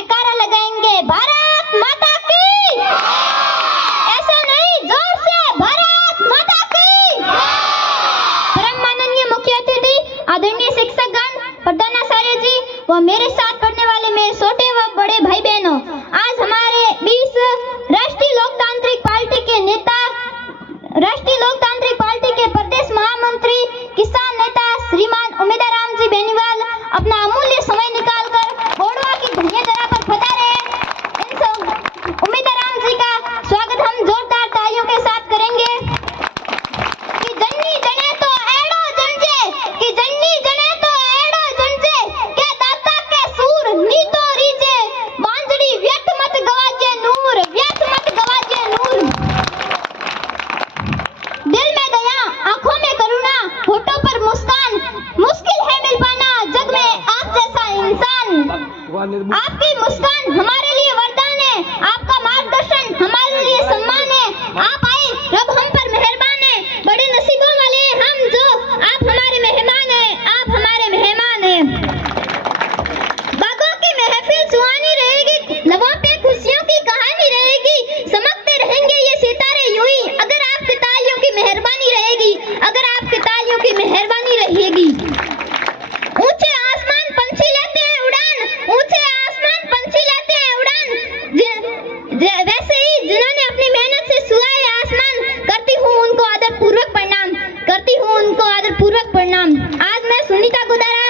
जयकारा लगाएंगे भारत माता की। ऐसे नहीं, जोर से भारत माता की। परम माननीय मुख्य अतिथि आदरणीय शिक्षकगण, प्रधानाचार्य जी व मेरे साथ पढ़ने वाले मेरे छोटे व बड़े भाई बहनों, आज हमारे बीच राष्ट्रीय लोकतांत्रिक पार्टी के नेता, राष्ट्रीय लोकतांत्रिक पार्टी के प्रदेश महामंत्री, किसान नेता श्रीमान उमेदराम जी बेनीवाल अपना अमूल्य समय निकालकर बोड़वा की धन्य धरा पर पधारे हैं। इन उमेदराम जी का स्वागत हम जोरदार तालियों के साथ करेंगे। कि जन्नी जने तो एड़ो जंजे, कि जन्नी जने तो एड़ो जंजे, के दाता के सूर नी तो रीजे, बांजड़ी व्यर्थ मत गवाजे नूर, व्यर्थ मत गवाजे नूर। दिल में दया, आंखों में करुणा, होठों पर मुस्कान, मुश्किल है मिल पाना जग में आप जैसा इंसान। आपकी मुस्कान हमारे लिए वरदान है, आपका मार्गदर्शन हमारे लिए सम्मान है। आप आए, रब हम पर मेहरबान है, बड़े नसीबों वाले हैं हम जो आप हमारे मेहमान हैं, आप हमारे मेहमान हैं। बागों की महफिल सुहानी रहेगी, लबों पे खुशियों की कहानी रहेगी, चमकते रहेंगे ये सितारे यूं ही अगर आपकी तालियों की मेहरबानी रहेगी, अगर आपकी तालियों की मेहरबानी रहेगी। ऊंचे आसमान पंछी लेते हैं उड़ान, ऊंचे आसमान पंछी लेते हैं उड़ान, वैसे ही जिन्होंने अपनी मेहनत से सुहाए आसमान, करती हूँ उनको आदर पूर्वक प्रणाम, करती हूँ उनको आदर पूर्वक प्रणाम। आज मैं सुनीता गुदारा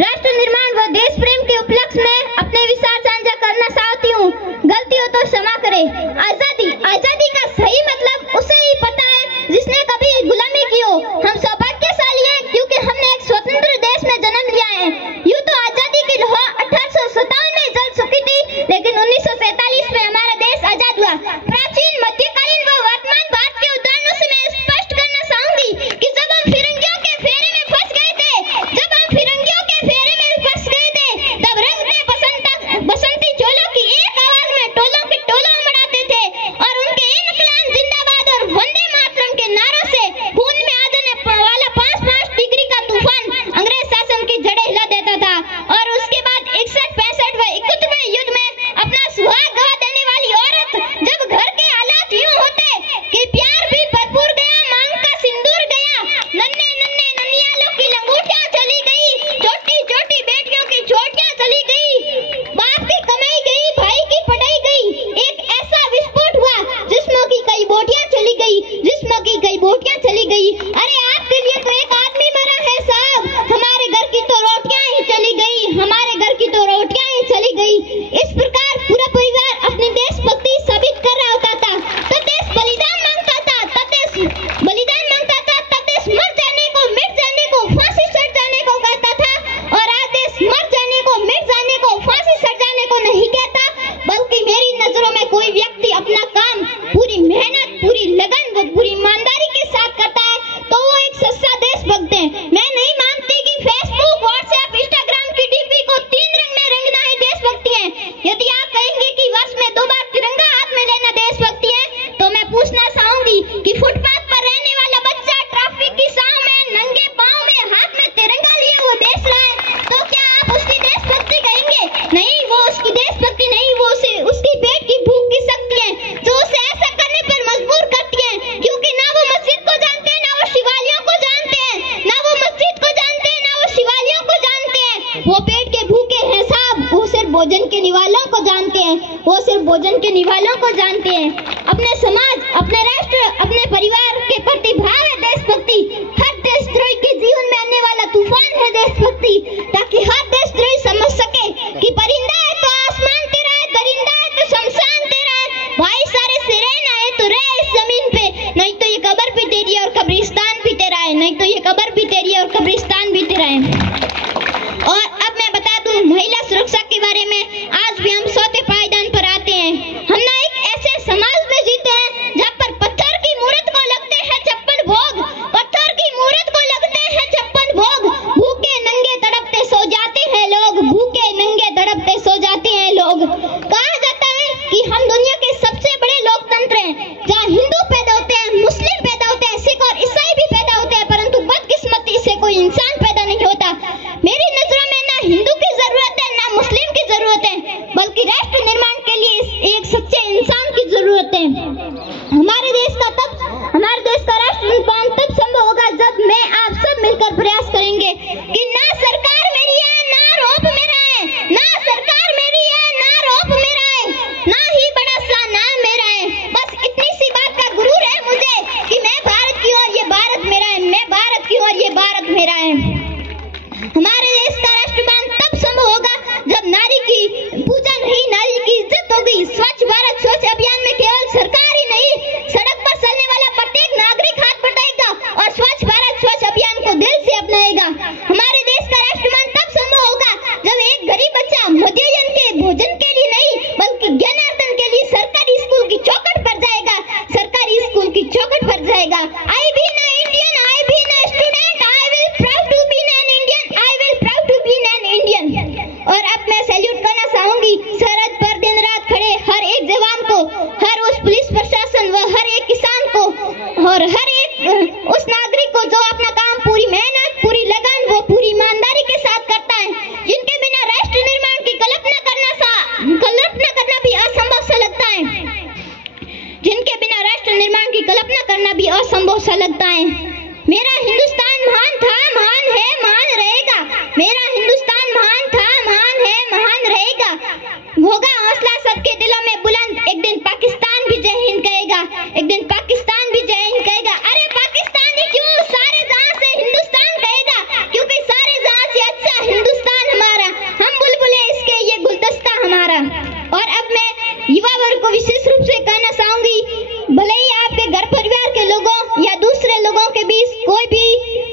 राष्ट्र निर्माण व देश प्रेम के उपलक्ष्य में अपने विचार साझा करना चाहती हूँ। गलती हो तो क्षमा करें। आजादी, आजादी का सही मतलब उसे ही पता है जिसने कभी गुलामी की हो। हम सौभाग्यशाली हैं क्योंकि हमने एक स्वतंत्र देश में जन्म लिया है। यूं तो आजादी की लौ 1857 में जल चुकी थी, लेकिन 1947 में हमारा देश आजाद हुआ। प्राचीन, मध्यकालीन व वर्तमान भारत के उदाहरणों से मैं स्पष्ट करना चाहूंगी कि जब हम फिरंगियों के फेरे में फंस गए थे, जब हम फिरंगियों के फेरे में फंस गए थे, तब रंगते बसंती झोलों की एक आवाज में टोलों के टोलों उमड़ाते थे और उनके इनकलाब जिंदाबाद और वंदे मातरम के नारों से खून में आ जाने वाला 5-5 डिग्री का तूफान अंग्रेज शासन की जड़ें हिला देता था। और उसके बाद 61, 65 व 71वें युद्ध में अपना सुहाग गवा देने वाली औरत, जब घर के हालात यूं होते कि प्यार भी भरपूर गया, मांग का सिंदूर गया, नन्हे नन्हे ननियालों की लंगोटियां चली गई, छोटी छोटी बेटियों की छोटियां चली गई, बाप की कमाई गई, भाई की पढ़ाई गई, एक ऐसा विस्फोट हुआ जिस्म की कई बोटियां चली गई, जिस्म की कई बोटियां चली गई। अरे आपके लिए तो एक आदमी मरा है साहब, हमारे घर की तो रोटियां ही चली गई, हमारे घर की तो रोटियां ही चली गई। इस प्रकार पूरा परिवार अपनी देशभक्ति साबित कर रहा होता था। तब देश बलिदान मांगता था, तब देश बलिदान मांगता था, तब देश मर जाने को, मिट जाने को, फांसी चढ़ जाने को कहता था। और आज देश मर जाने को, मिट जाने को, फांसी चढ़ जाने को नहीं कहता, बल्कि मेरी नजरों में कोई व्यक्ति अपना काम पूरी मेहनत, पूरी लगन व पूरी ईमानदारी के साथ करता है तो वो एक सच्चा देशभक्त है। मैं नहीं मानती कि फेसबुक, व्हाट्सएप, इंस्टाग्राम की डीपी को 3 रंग में रंगना ही देशभक्ति है। यदि आप कहेंगे कि वर्ष में 2 बार तिरंगा हाथ में लेना देशभक्ति है, तो मैं पूछना चाहूंगी कि फुटपाथ पर रहने वाला बच्चा ट्रैफिक की छांव में नंगे पांव में हाथ में तिरंगा लिए हुए बेच रहा है, तो क्या आप उसकी देशभक्ति कहेंगे? नहीं, वो उसकी देशभक्ति नहीं, वो उसकी पेट की भूख की शक्ति है जो उसे ऐसा करने पर मजबूर करती है, क्योंकि ना वो मस्जिद को जानते हैं, ना वो शिवालयों को जानते हैं, ना वो मस्जिद को जानते हैं, ना वो शिवालयों को जानते हैं। वो पेट के भूखे हैं साहब, वो सिर्फ भोजन के निवालों को जानते हैं, वो सिर्फ भोजन के निवालों को जानते हैं। अपने समाज, अपने राष्ट्र, अपने परिवार के प्रति भाव है देशभक्ति। हर देशद्रोही के जीवन में आने वाला तूफान है देशभक्ति, ताकि हर देशद्रोही समझ सके कि परिंदा है तो आसमान तेरा है, दरिंदा है तो शमशान तेरा है, भाई सारे से रहना है तो रह इस जमीन पे, नहीं तो ये कब्र भी तेरी है और कब्रिस्तान भी तेरा है, नहीं तो ये कब्र भी तेरी है और कब्रिस्तान भी तेरा है। और अब मैं बता दूं महिला सुरक्षा के बारे में। आज भी हम चौथे पायदान पर आते हैं। हम ना एक ऐसे समाज में जीते हैं जहाँ पर पत्थर की मूर्त को लगते हैं 56 भोग, पत्थर की मूर्त को लगते हैं 56 भोग, भूखे नंगे तड़पते सो जाते हैं लोग, भूखे नंगे तड़पते सो जाते हैं लोग। कहा जाता है कि हम दुनिया के सबसे बड़े लोकतंत्र हैं, जहाँ हिंदू पैदा होते हैं, मुस्लिम पैदा होते हैं, सिख और ईसाई भी पैदा होते हैं, परंतु बदकिस्मती से कोई इंसान पैदा नहीं होता। मेरी नजरों में ना हिंदू की जरूरत है, ना मुस्लिम की जरूरत है, बल्कि राष्ट्र निर्माण के लिए एक सच्चे इंसान की जरूरत है। हमारे देश का राष्ट्र निर्माण तब संभव होगा जब मैं आप सब मिलकर प्रयास करेंगे कि ना सरकार मेरी है ना रौब मेरा है, ना सरकार मेरी है ना रौब मेरा है, ना ही बड़ा सा नाम मेरा है। बस इतनी सी बात का गुरूर है मुझे कि मैं भारत की और ये भारत मेरा है, मैं भारत की और ये भारत मेरा है। हमारे देश का राष्ट्रगान तब संभव होगा जब नारी की पूजा नहीं, नारी की इज्जत होगी। स्वच्छ भारत स्वच्छ अभियान में केवल सरकार ही नहीं, सड़क पर चलने वाला प्रत्येक नागरिक हाथ बढ़ाएगा और स्वच्छ भारत स्वच्छ अभियान को दिल से अपनाएगा। हमारे देश का राष्ट्रगान तब संभव होगा जब एक गरीब बच्चा मध्याह्न के भोजन के लिए नहीं बल्कि ज्ञानार्जन के लिए सरकारी स्कूल की चौखट पर जाएगा, सरकारी स्कूल की चौखट पर जाएगा। I be an Indian, I be a student, I will proud to be an Indian, I will proud to be an Indian. और अब मैं सैल्यूट करना चाहूंगी सरहद पर दिन रात खड़े हर एक जवान को, हर उस पुलिस प्रशासन व हर एक किसान को और हर एक उस नागरिक को जो अपना काम पूरी मेहनत, पूरी लगन व पूरी ईमानदारी के साथ करता है, जिनके बिना राष्ट्र निर्माण की कल्पना करना भी असंभव सा लगता है, जिनके बिना राष्ट्र निर्माण की कल्पना करना भी असंभव सा लगता है। मेरा हिंदुस्तान महान था, महान है, महान रहेगा। मेरा हिंदुस्तान महान था, महान है, महान रहेगा। होगा हौसला सबके दिलों में बुलंद, एक दिन पाकिस्तान भी जय हिंद कहेगा, एक दिन पाकिस्तान भी जय हिंद कहेगा। अरे पाकिस्तानी क्यों, सारे जहां से हिंदुस्तान कहेगा, क्योंकि सारे जहां से अच्छा हिंदुस्तान हमारा, हम बुलबुले इसके ये गुलदस्ता हमारा। और अब मैं युवा वर्ग को विशेष रूप से कहना चाहूंगी, भले ही आपके घर परिवार के लोगों या दूसरे लोगों के बीच कोई भी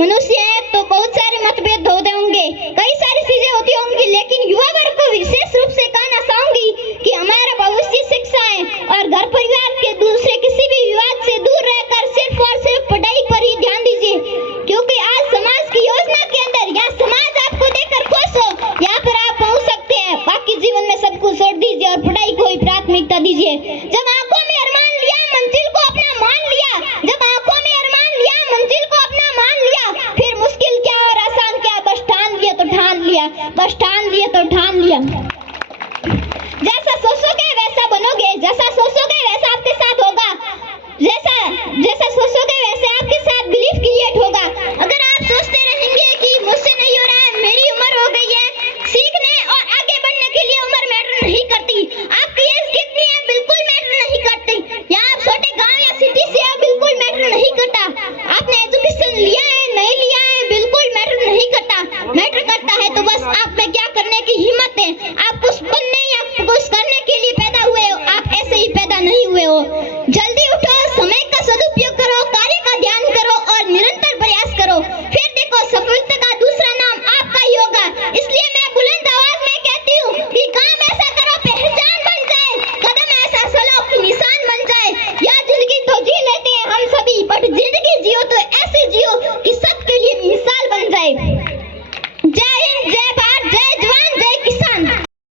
मनुष्य है तो बहुत सारे मतभेद होते होंगे, कई सारी चीजें होती होंगी, लेकिन युवा वर्ग को विशेष रूप से कहना चाहूंगी कि हमारा भविष्य शिक्षा है और घर परिवार के दूसरे किसी भी विवाद से दूर रहकर सिर्फ और सिर्फ पढ़ाई पर ही ध्यान दीजिए, क्योंकि आज समाज की योजना के अंदर या समाज आपको देखकर खुश हो यहाँ पर आप पहुंच सकते हैं। बाकी जीवन में सब कुछ छोड़ दीजिए और पढ़ाई को ही प्राथमिकता दीजिए। जब आंखों में अरमान लिया, मंजिल को अपना मान लिया, जब आंखों में अरमान लिया, मंजिल को अपना मान लिया, फिर मुश्किल क्या और आसान क्या, बस ठान लिया तो ठान लिया, बस ठान लिया तो ठान लिया। जैसा सोचोगे वैसा बनोगे, जैसा सोचोगे वैसा आपके साथ होगा, जैसा